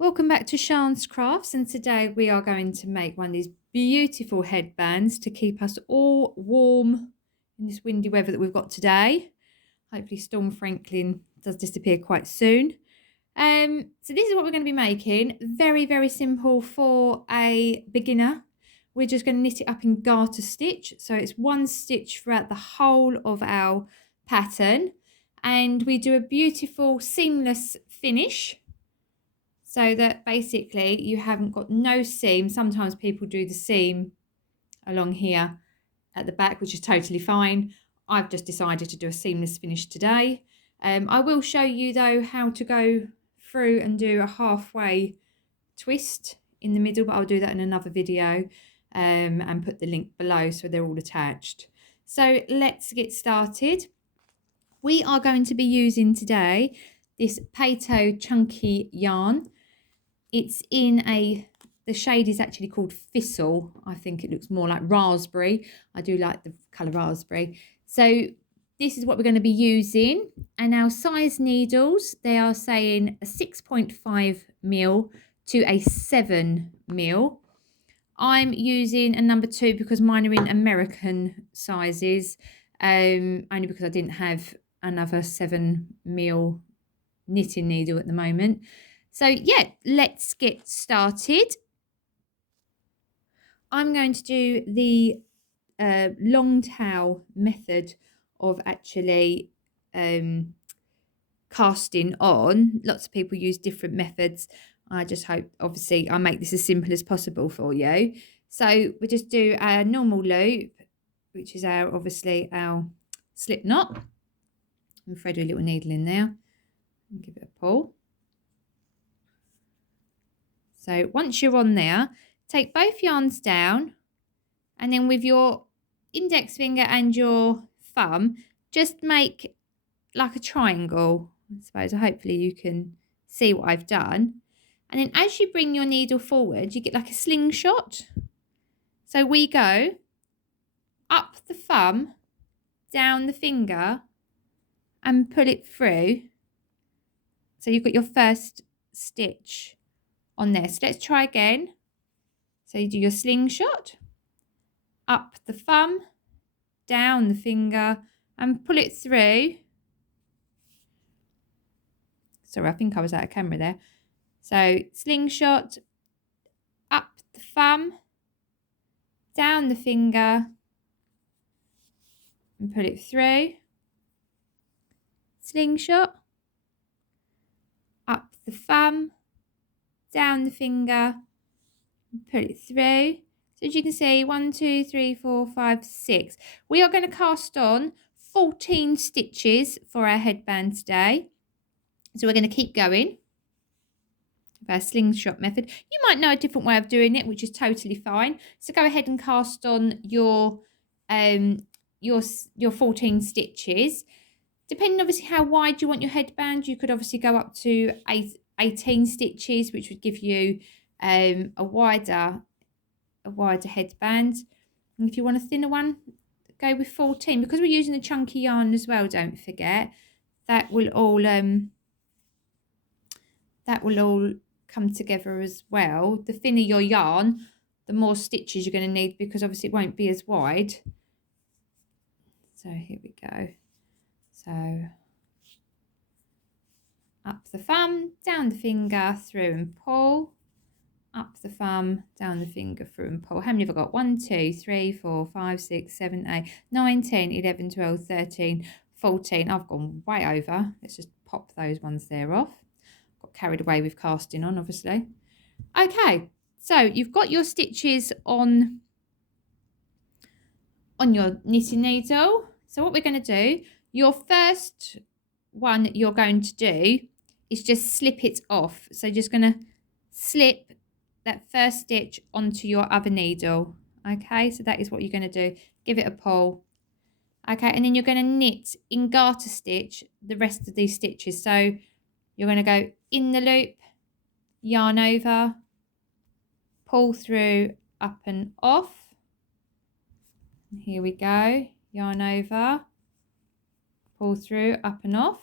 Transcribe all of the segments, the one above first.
Welcome back to Shan's Crafts, and today we are going to make one of these beautiful headbands to keep us all warm in this windy weather that we've got today. Hopefully Storm Franklin does disappear quite soon. So this is what we're going to be making. Very, very simple for a beginner. We're just going to knit it up in garter stitch. So it's one stitch throughout the whole of our pattern. And we do a beautiful seamless finish, so that basically you haven't got no seam. Sometimes people do the seam along here at the back, which is totally fine. I've just decided to do a seamless finish today. I will show you though how to go through and do a halfway twist in the middle, but I'll do that in another video and put the link below so they're all attached. So let's get started. We are going to be using today this Pato Chunky yarn. It's in the shade is actually called Thistle. I think it looks more like raspberry. I do like the colour raspberry. So this is what we're going to be using. And our size needles, they are saying a 6.5 mil to a 7 mil. I'm using a number 2 because mine are in American sizes, only because I didn't have another 7 mil knitting needle at the moment. So yeah, let's get started. I'm going to do the long tail method of actually casting on. Lots of people use different methods. I just hope, obviously, I make this as simple as possible for you. So we just do a normal loop, which is obviously our slip knot. And thread a little needle in there and give it a pull. So once you're on there, take both yarns down, and then with your index finger and your thumb, just make like a triangle. I suppose hopefully you can see what I've done. And then as you bring your needle forward, you get like a slingshot. So we go up the thumb, down the finger, and pull it through. So you've got your first stitch on there. So let's try again. So you do your slingshot, up the thumb, down the finger, and pull it through. Sorry, I think I was out of camera there. So slingshot, up the thumb, down the finger, and pull it through. Slingshot, up the thumb, down the finger, and pull it through. So as you can see, 1, 2, 3, 4, 5, 6. We are going to cast on 14 stitches for our headband today. So we're going to keep going with our slingshot method. You might know a different way of doing it, which is totally fine. So go ahead and cast on your 14 stitches. Depending obviously how wide you want your headband, you could obviously go up to 18 stitches, which would give you a wider headband. And if you want a thinner one, go with 14. Because we're using the chunky yarn as well, don't forget, that will all come together as well. The thinner your yarn, the more stitches you're going to need, because obviously it won't be as wide. So here we go. So up the thumb, down the finger, through and pull. Up the thumb, down the finger, through and pull. How many have I got? 1, 2, 3, 4, 5, 6, 7, 8, 9, 10, 11, 12, 13, 14. I've gone way over. Let's just pop those ones there off. Got carried away with casting on, obviously. Okay, so you've got your stitches on your knitting needle. So what we're going to do, your first one that you're going to do is just slip it off. So just going to slip that first stitch onto your other needle. Okay, so that is what you're going to do. Give it a pull. Okay, and then you're going to knit in garter stitch the rest of these stitches. So you're going to go in the loop, yarn over, pull through, up and off. Here we go, yarn over, pull through, up and off.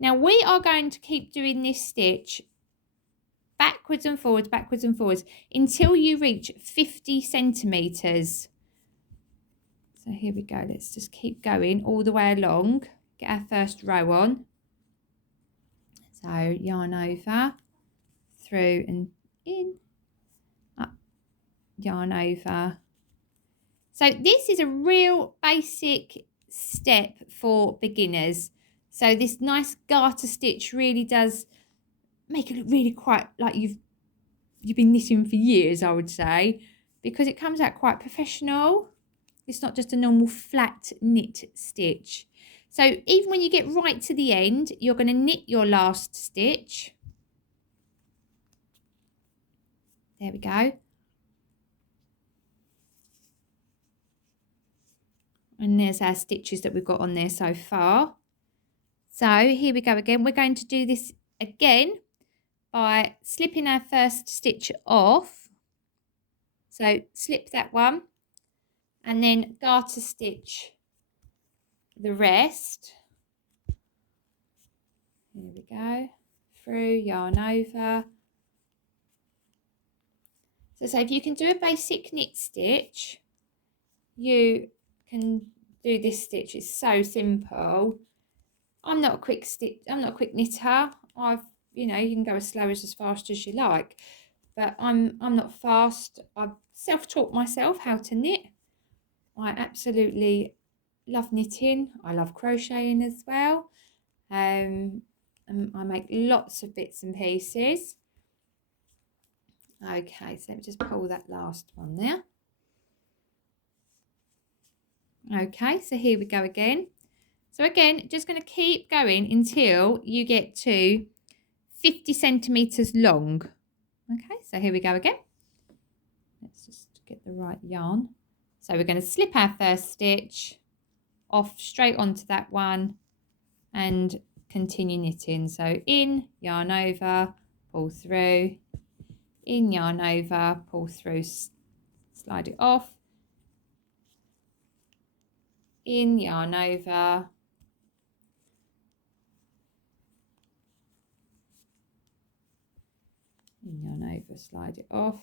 Now we are going to keep doing this stitch backwards and forwards until you reach 50 centimetres. So here we go. Let's just keep going all the way along. Get our first row on. So yarn over, through and in, up, yarn over. So this is a real basic step for beginners. So this nice garter stitch really does make it look really quite like you've been knitting for years, I would say, because it comes out quite professional. It's not just a normal flat knit stitch. So even when you get right to the end, you're going to knit your last stitch. There we go. And there's our stitches that we've got on there so far. So here we go again. We're going to do this again by slipping our first stitch off. So slip that one and then garter stitch the rest. Here we go. Through, yarn over. So if you can do a basic knit stitch, you can do this stitch. It's so simple. I'm not a quick knitter. You can go as slow as fast as you like, but I'm not fast. I've self-taught myself how to knit. I absolutely love knitting. I love crocheting as well. And I make lots of bits and pieces. Okay, so let me just pull that last one there. Okay, so here we go again. So again, just going to keep going until you get to 50 centimetres long. Okay, so here we go again. Let's just get the right yarn. So we're going to slip our first stitch off straight onto that one and continue knitting. So in, yarn over, pull through, in, yarn over, pull through, slide it off, in, yarn over, in, yarn over, slide it off.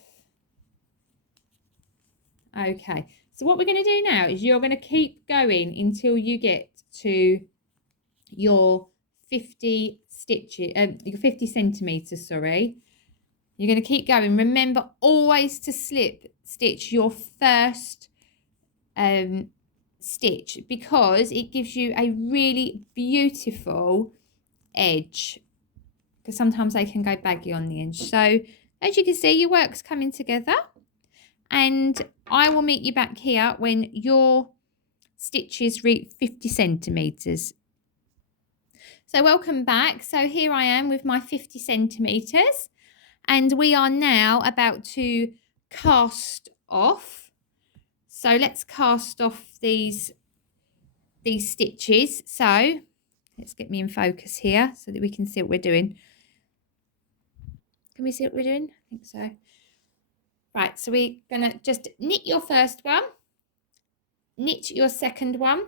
Okay, so what we're going to do now is you're going to keep going until you get to your 50 stitches, your 50 centimetres, sorry. You're going to keep going. Remember always to slip stitch your first stitch, because it gives you a really beautiful edge, because sometimes they can go baggy on the edge. So as you can see, your work's coming together, and I will meet you back here when your stitches reach 50 centimetres. So welcome back. So here I am with my 50 centimetres, and we are now about to cast off. So let's cast off these stitches. So let's get me in focus here so that we can see what we're doing. Can we see what we're doing? I think so. Right, so we're going to just knit your first one, knit your second one,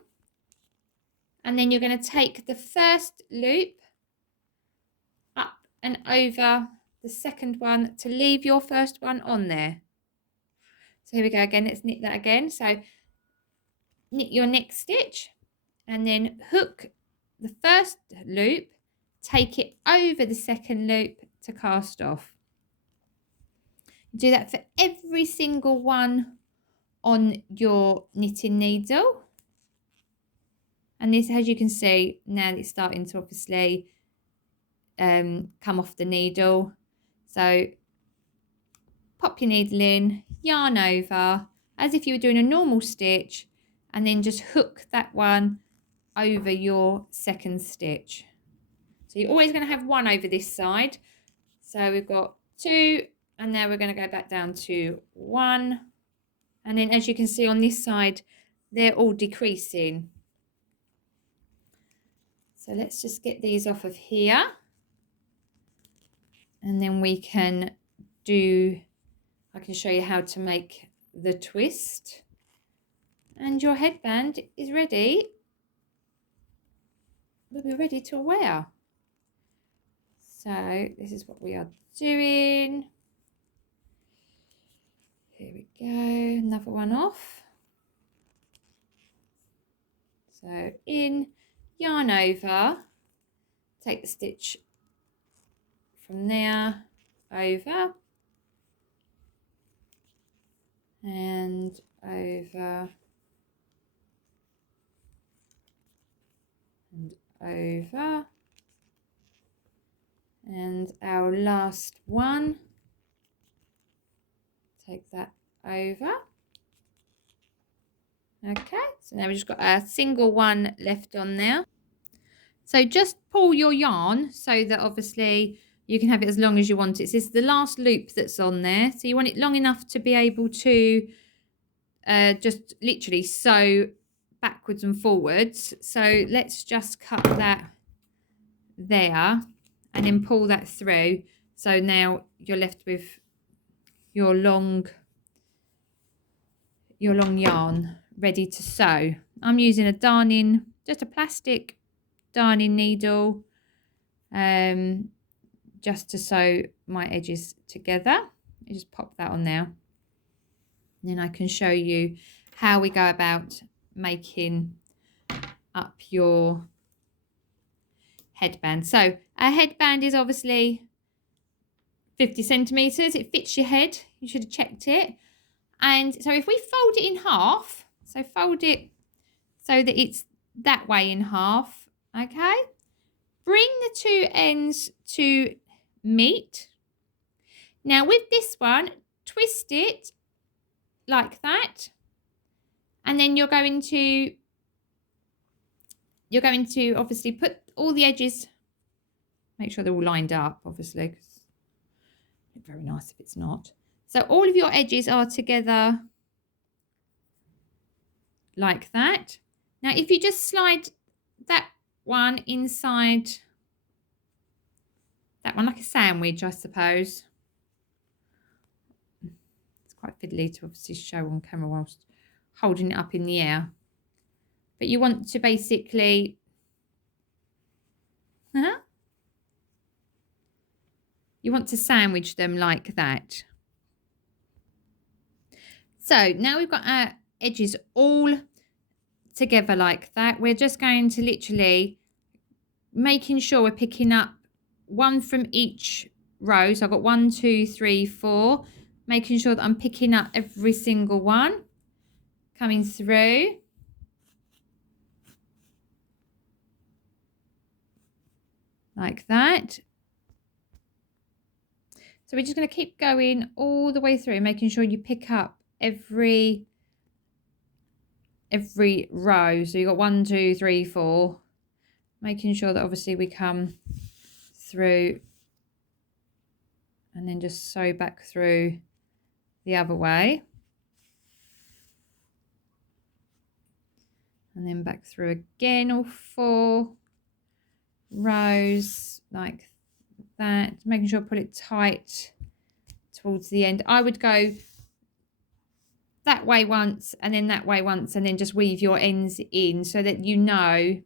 and then you're going to take the first loop up and over the second one to leave your first one on there. So here we go again. Let's knit that again. So knit your next stitch and then hook the first loop, take it over the second loop to cast off. Do that for every single one on your knitting needle. And this, as you can see, now it's starting to obviously come off the needle. So pop your needle in, yarn over, as if you were doing a normal stitch, and then just hook that one over your second stitch. So you're always going to have one over this side. So we've got two, and now we're going to go back down to one. And then as you can see on this side, they're all decreasing. So let's just get these off of here. And then we can I can show you how to make the twist. And your headband is ready. Will be ready to wear. So this is what we are doing. Here we go, another one off. So in, yarn over, take the stitch from there over and over and over, and our last one, take that over. Okay, so now we've just got a single one left on there. So just pull your yarn so that obviously you can have it as long as you want it. So this is the last loop that's on there. So you want it long enough to be able to just literally sew backwards and forwards. So let's just cut that there and then pull that through. So now you're left with your long yarn ready to sew. I'm using a darning, just a plastic darning needle, just to sew my edges together. I just pop that on there. And then I can show you how we go about making up your headband. So a headband is obviously 50 centimeters. It fits your head. You should have checked it. And so if we fold it in half, so fold it so that it's that way in half, okay? Bring the two ends to meet. Now with this one, twist it like that. And then you're going to obviously put all the edges, make sure they're all lined up, obviously, because it's very nice if it's not. So all of your edges are together like that. Now, if you just slide that one inside that one like a sandwich, I suppose. It's quite fiddly to obviously show on camera whilst holding it up in the air. But you want to basically... you want to sandwich them like that. So now we've got our edges all together like that. We're just going to literally making sure we're picking up one from each row. So I've got 1, 2, 3, 4. Making sure that I'm picking up every single one coming through. Like that. So we're just going to keep going all the way through, making sure you pick up every row. So you've got 1, 2, 3, 4. Making sure that obviously we come through and then just sew back through the other way. And then back through again, all 4 rows like that. Making sure I put it tight towards the end. I would go that way once and then that way once and then just weave your ends in so that you know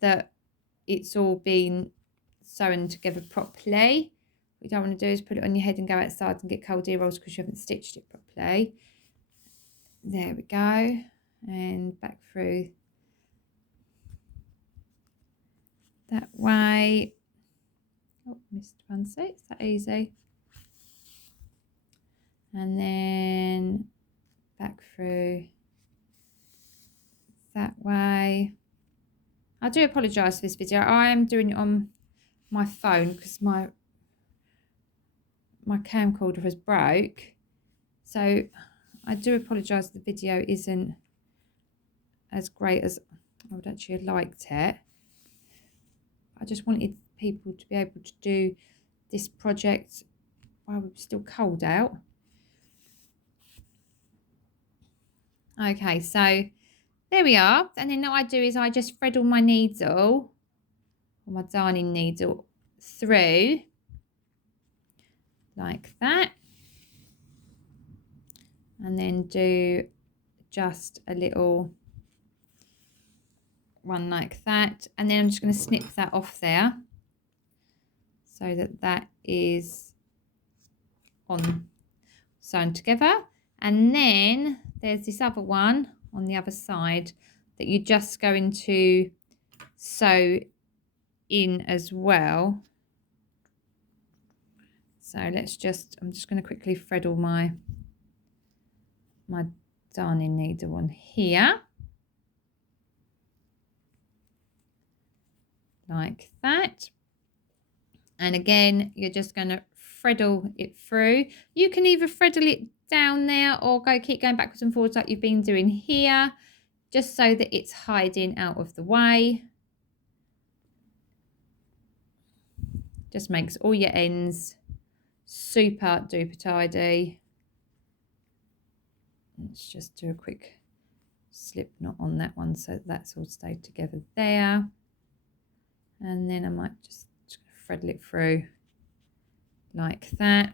that it's all been sewn together properly. What you don't want to do is put it on your head and go outside and get cold ear rolls because you haven't stitched it properly. There we go. And back through that way. Oh, missed one, so it's that easy. And then back through that way. I do apologise for this video. I am doing it on my phone because my camcorder has broke. So I do apologise the video isn't as great as I would actually have liked it. I just wanted people to be able to do this project while we're still cold out. Okay, so there we are. And then what I do is I just thread all my needle, or my darning needle, through like that. And then do just a little one like that. And then I'm just going to snip that off there. so that that is on sewn together. And then there's this other one on the other side that you're just going to sew in as well. So I'm just going to quickly thread all my darning needle on here. Like that. And again, you're just going to threadle it through. You can either threadle it down there or keep going backwards and forwards like you've been doing here, just so that it's hiding out of the way. Just makes all your ends super duper tidy. Let's just do a quick slip knot on that one so that's all stayed together there. And then I might just threadle it through like that.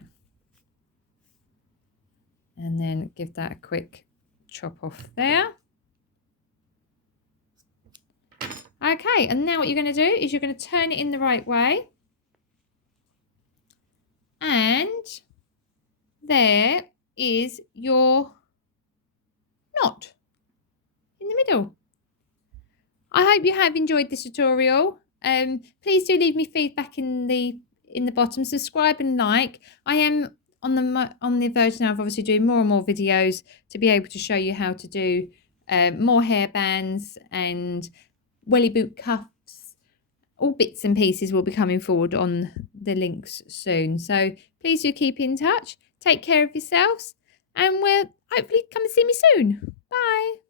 And then give that a quick chop off there. Okay, and now what you're going to do is you're going to turn it in the right way. And there is your knot in the middle. I hope you have enjoyed this tutorial. Please do leave me feedback in the bottom. Subscribe and like. I am on the version of obviously doing more and more videos to be able to show you how to do more hairbands and welly boot cuffs. All bits and pieces will be coming forward on the links soon. So please do keep in touch. Take care of yourselves, and we'll hopefully come and see me soon. Bye.